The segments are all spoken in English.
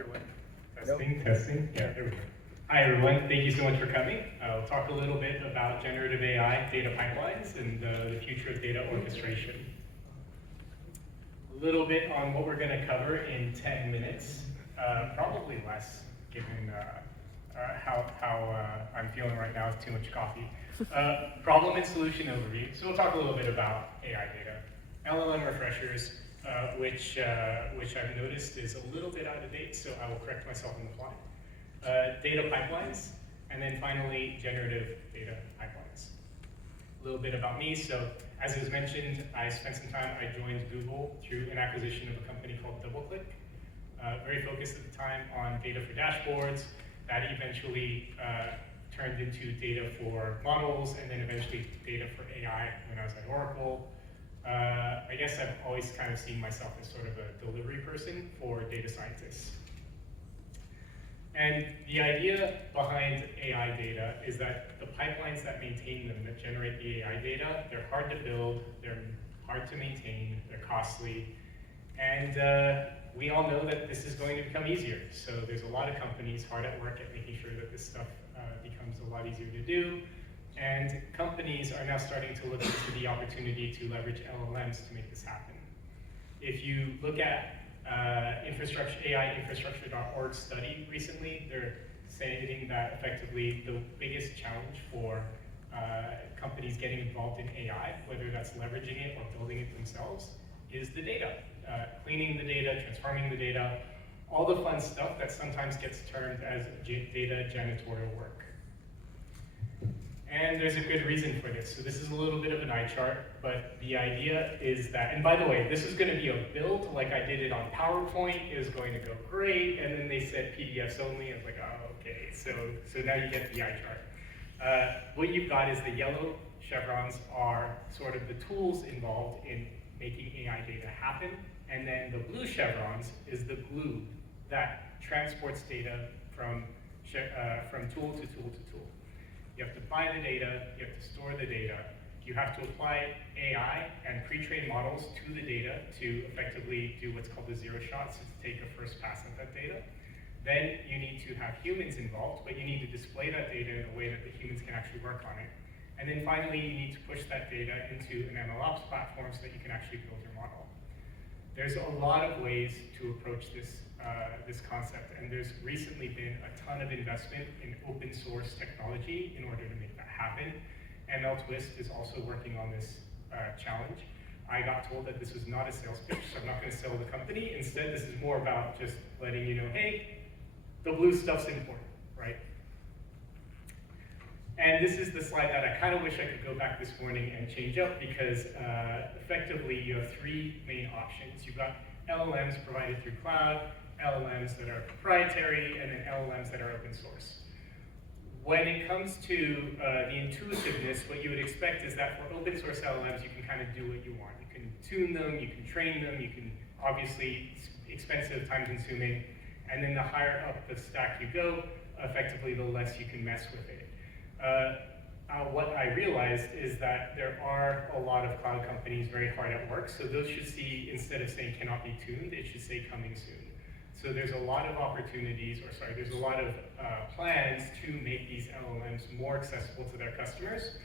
everyone. Testing. Yeah, there we go. Hi, everyone. Thank you so much for coming. I'll talk a little bit about generative AI, data pipelines, and the future of data orchestration. A little bit on what we're going to cover in 10 minutes, probably less, given how I'm feeling right now with too much coffee. Problem and solution overview. So we'll talk a little bit about AI data. LLM refreshers, which I've noticed is a little bit out of date, so I will correct myself on the fly. Data pipelines, and then finally, generative data pipelines. A little bit about me. So as was mentioned, I spent some time, I joined Google through an acquisition of a company called DoubleClick. Very focused at the time on data for dashboards. That eventually turned into data for models, and then eventually data for AI when I was at Oracle. I guess I've always kind of seen myself as sort of a delivery person for data scientists. And the idea behind AI data is that the pipelines that maintain them, that generate the AI data, they're hard to build, they're hard to maintain, they're costly, and we all know that this is going to become easier. So there's a lot of companies hard at work at making sure that this stuff becomes a lot easier to do. And companies are now starting to look into the opportunity to leverage LLMs to make this happen. If you look at AIinfrastructure.org study recently, they're saying that effectively the biggest challenge for companies getting involved in AI, whether that's leveraging it or building it themselves, is the data. Cleaning the data, transforming the data, all the fun stuff that sometimes gets termed as data janitorial work. And there's a good reason for this. So this is a little bit of an eye chart, but the idea is that, and by the way, this is going to be a build like I did it on PowerPoint. It was going to go great, and then they said PDFs only. I was like, oh, okay. So now you get the eye chart. What you've got is the yellow chevrons are sort of the tools involved in making AI data happen, and then the blue chevrons is the glue that transports data from tool to tool to tool. You have to buy the data, you have to store the data, you have to apply AI and pre-trained models to the data to effectively do what's called the zero shot, so to take a first pass at that data. Then you need to have humans involved, but you need to display that data in a way that the humans can actually work on it. And then finally, you need to push that data into an MLOps platform so that you can actually build your model. There's a lot of ways to approach this concept, and there's recently been a ton of investment in open source technology in order to make that happen. MLtwist is also working on this challenge. I got told that this was not a sales pitch, so I'm not going to sell the company. Instead, this is more about just letting you know, hey, the blue stuff's important, right? And this is the slide that I kind of wish I could go back this morning and change up, because effectively you have three main options. You've got LLMs provided through cloud, LLMs that are proprietary, and then LLMs that are open source. When it comes to the intuitiveness, what you would expect is that for open source LLMs, you can kind of do what you want. You can tune them, you can train them, you can obviously, expensive, time consuming, and then the higher up the stack you go, effectively the less you can mess with it. What I realized is that there are a lot of cloud companies very hard at work, so those should see, instead of saying cannot be tuned, it should say coming soon. So there's a lot of opportunities, there's a lot of plans to make these LLMs more accessible to their customers,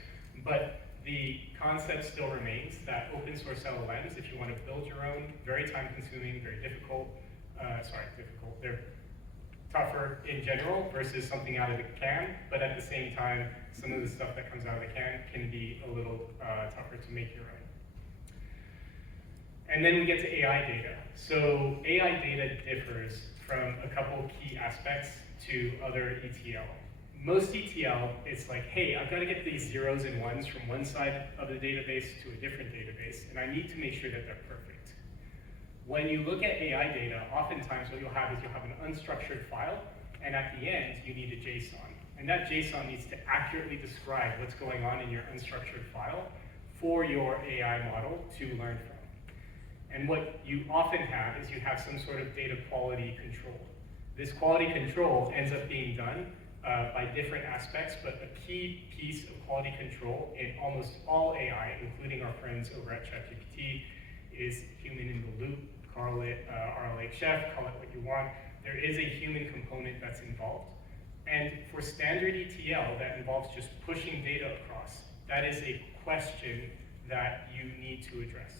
but the concept still remains that open source LLMs, if you want to build your own, very time consuming, very difficult, they're tougher in general versus something out of the can, but at the same time, some of the stuff that comes out of the can be a little tougher to make your own. And then we get to AI data. So AI data differs from a couple key aspects to other ETL. Most ETL, it's like, hey, I've got to get these zeros and ones from one side of the database to a different database, and I need to make sure that they're perfect. When you look at AI data, oftentimes what you'll have is you'll have an unstructured file, and at the end, you need a JSON. And that JSON needs to accurately describe what's going on in your unstructured file for your AI model to learn from. And what you often have is you have some sort of data quality control. This quality control ends up being done by different aspects, but a key piece of quality control in almost all AI, including our friends over at ChatGPT, is human in the loop call it RLA chef, call it what you want. There is a human component that's involved. And for standard ETL that involves just pushing data across, that is a question that you need to address.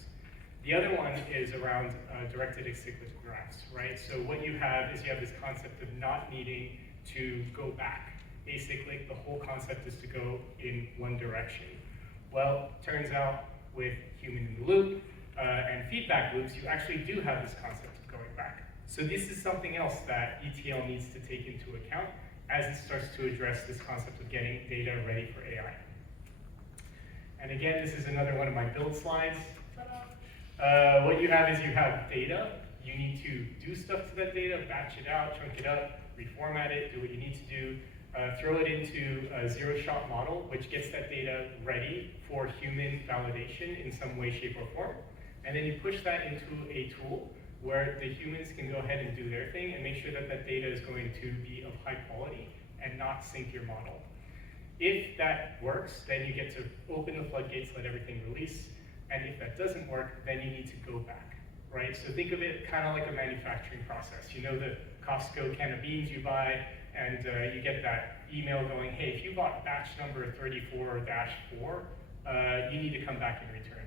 The other one is around directed acyclic graphs, right? So what you have is you have this concept of not needing to go back. Acyclic, the whole concept is to go in one direction. Well, turns out with human in the loop and feedback loops, you actually do have this concept of going back. So this is something else that ETL needs to take into account as it starts to address this concept of getting data ready for AI. And again, this is another one of my build slides. What you have is you have data. You need to do stuff to that data, batch it out, chunk it up, reformat it, do what you need to do, throw it into a zero-shot model, which gets that data ready for human validation in some way, shape, or form. And then you push that into a tool where the humans can go ahead and do their thing and make sure that that data is going to be of high quality and not sink your model. If that works, then you get to open the floodgates, let everything release. And if that doesn't work, then you need to go back, right? So think of it kind of like a manufacturing process. You know the Costco can of beans you buy, and you get that email going, hey, if you bought batch number 34-4, you need to come back and return it.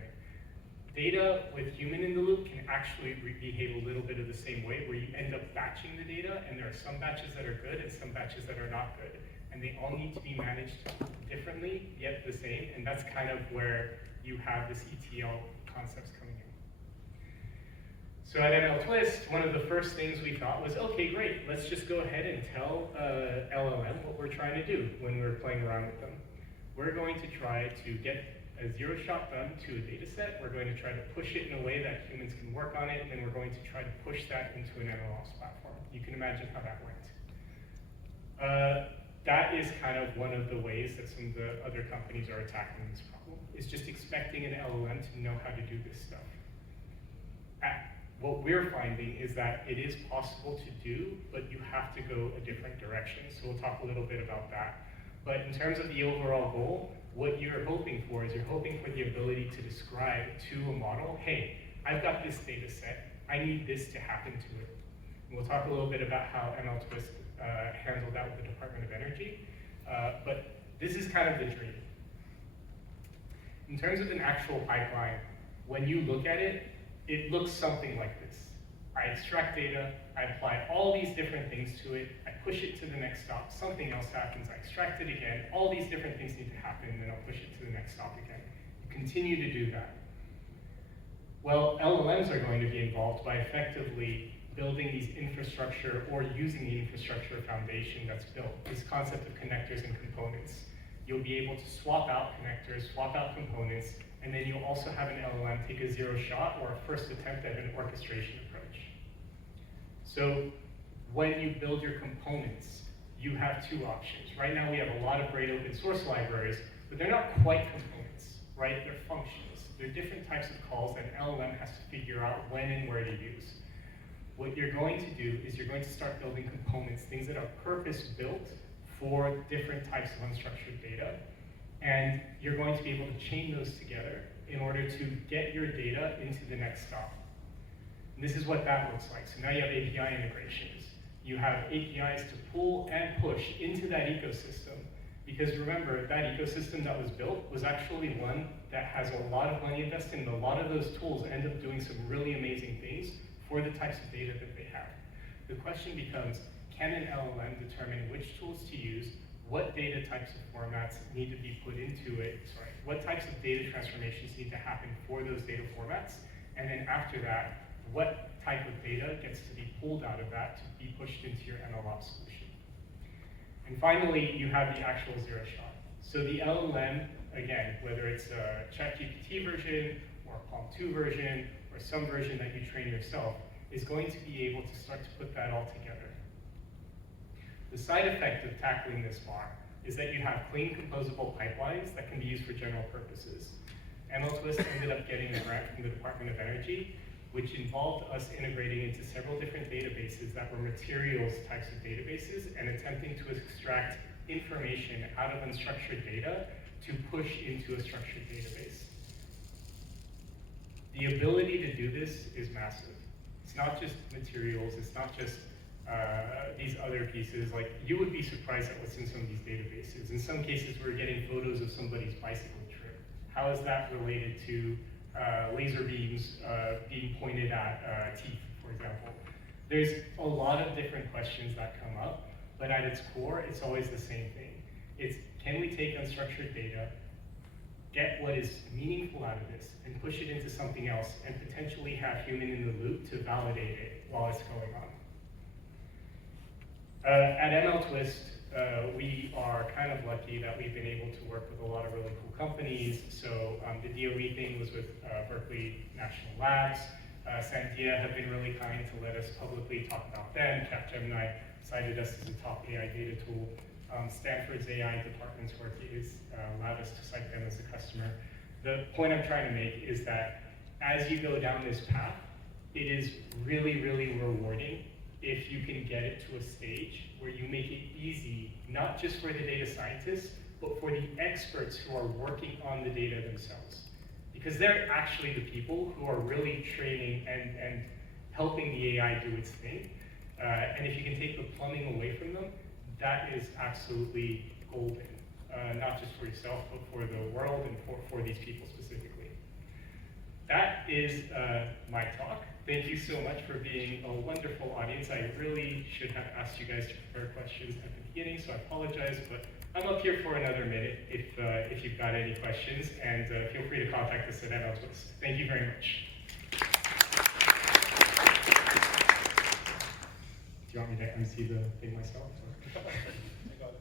Data with human in the loop can actually behave a little bit of the same way, where you end up batching the data, and there are some batches that are good and some batches that are not good. And they all need to be managed differently, yet the same, and that's kind of where you have this ETL concepts coming in. So at MLtwist, one of the first things we thought was, okay, great, let's just go ahead and tell LLM what we're trying to do when we're playing around with them. We're going to try to get a zero-shot done to a data set. We're going to try to push it in a way that humans can work on it, and then we're going to try to push that into an MLOps platform. You can imagine how that went. That is kind of one of the ways that some of the other companies are attacking this problem, is just expecting an LLM to know how to do this stuff. What we're finding is that it is possible to do, but you have to go a different direction. So we'll talk a little bit about that. But in terms of the overall goal, what you're hoping for is you're hoping for the ability to describe to a model, hey, I've got this data set, I need this to happen to it. And we'll talk a little bit about how MLtwist handled that with the Department of Energy, but this is kind of the dream. In terms of an actual pipeline, when you look at it, it looks something like this. I extract data, I apply all these different things to it, I push it to the next stop, something else happens, I extract it again, all these different things need to happen, and then I'll push it to the next stop again. You continue to do that. Well, LLMs are going to be involved by effectively building these infrastructure or using the infrastructure foundation that's built, this concept of connectors and components. You'll be able to swap out connectors, swap out components, and then you'll also have an LLM take a zero shot or a first attempt at an orchestration approach. So when you build your components, you have two options. Right now we have a lot of great open source libraries, but they're not quite components, right? They're functions. They're different types of calls that an LLM has to figure out when and where to use. What you're going to do is you're going to start building components, things that are purpose-built for different types of unstructured data, and you're going to be able to chain those together in order to get your data into the next stop. And this is what that looks like. So now you have API integrations. You have APIs to pull and push into that ecosystem, because remember, that ecosystem that was built was actually one that has a lot of money invested, and a lot of those tools end up doing some really amazing things for the types of data that they have. The question becomes, can an LLM determine which tools to use, what data types of formats need to be put into it, what types of data transformations need to happen for those data formats, and then after that, what type of data gets to be pulled out of that to be pushed into your MLOps solution. And finally, you have the actual zero shot. So the LLM, again, whether it's a ChatGPT version or a Palm 2 version, or some version that you train yourself, is going to be able to start to put that all together. The side effect of tackling this bar is that you have clean composable pipelines that can be used for general purposes. MLtwist ended up getting a grant from the Department of Energy, which involved us integrating into several different databases that were materials types of databases and attempting to extract information out of unstructured data to push into a structured database. The ability to do this is massive. It's not just materials, it's not just these other pieces. Like, you would be surprised at what's in some of these databases. In some cases, we're getting photos of somebody's bicycle trip. How is that related to laser beams being pointed at teeth, for example? There's a lot of different questions that come up, but at its core, it's always the same thing. It's, can we take unstructured data, get what is meaningful out of this, and push it into something else, and potentially have human in the loop to validate it while it's going on? At MLtwist, we are kind of lucky that we've been able to work with a lot of really cool companies. So the DOE thing was with Berkeley National Labs. Sandia have been really kind to let us publicly talk about them. Capgemini cited us as a top AI data tool. Stanford's AI department's work is allowed us to cite them as a customer. The point I'm trying to make is that as you go down this path, it is really, really rewarding if you can get it to a stage where you make it easy, not just for the data scientists, but for the experts who are working on the data themselves. Because they're actually the people who are really training and helping the AI do its thing. And if you can take the plumbing away from them, that is absolutely golden. Not just for yourself, but for the world and for these people specifically. That is my talk. Thank you so much for being a wonderful audience. I really should have asked you guys to prepare questions at the beginning, so I apologize, but I'm up here for another minute if you've got any questions, and feel free to contact us at MLtwist. Thank you very much. Do you want me to MC the thing myself? I got it.